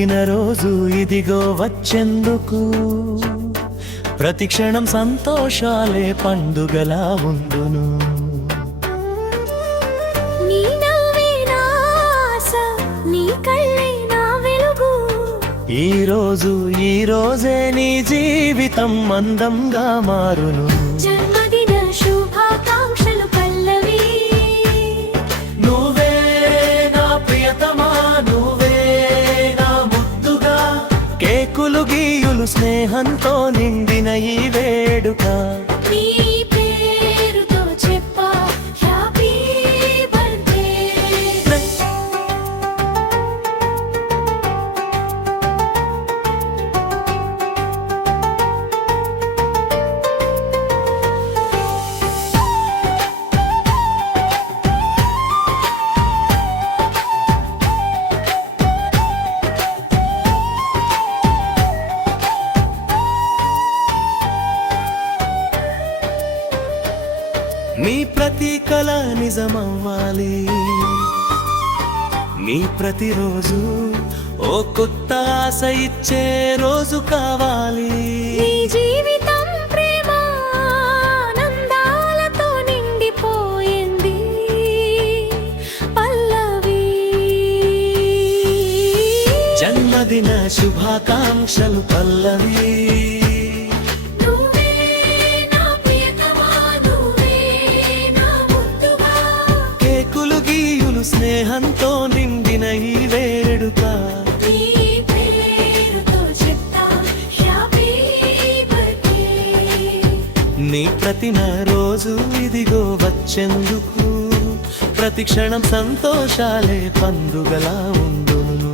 పుట్టినరోజు ఇదిగో వచ్చేందుకు, ప్రతి క్షణం సంతోషాలే పండుగలా ఉండును. ఈ రోజే నీ జీవితం అందంగా మారును. జన్మదిన శుభాకాంక్షలు పల్లవి. నువ్వే నా ప్రియతమా, నువ్వే నా ముద్దుగా, కేకులు గీయులు స్నేహంతో నిండిన ఈ వేడుక. నీ పేరుతో చెప్పా హ్యాపీ బర్త్డే. నీ ప్రతి కల నిజమవ్వాలి, నీ ప్రతిరోజు ఓ కొత్త ఆశ ఇచ్చే రోజు కావాలి. నీ జీవితం ప్రేమానందాలతో నిండిపోయింది పల్లవి. జన్మదిన శుభాకాంక్షలు పల్లవి. స్నేహంతో నిండిన ఈ వేడుక. నీ ప్రతిరోజు ఇదిగో వచ్చేందుకు, ప్రతి క్షణం సంతోషాలే పండుగలా ఉండును.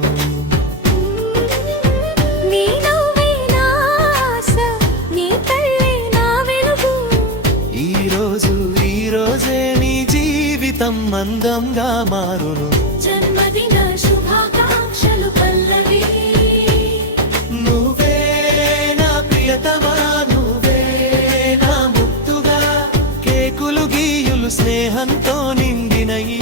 ఈ రోజే నీ జీవితం అందంగా మారును. జన్మదిన శుభాకాంక్షలు పల్లవి. నువ్వే నా ప్రియతమా, నువ్వే నా ముద్దుగా, కేకులు గీయులు స్నేహంతో నిండిన ఈ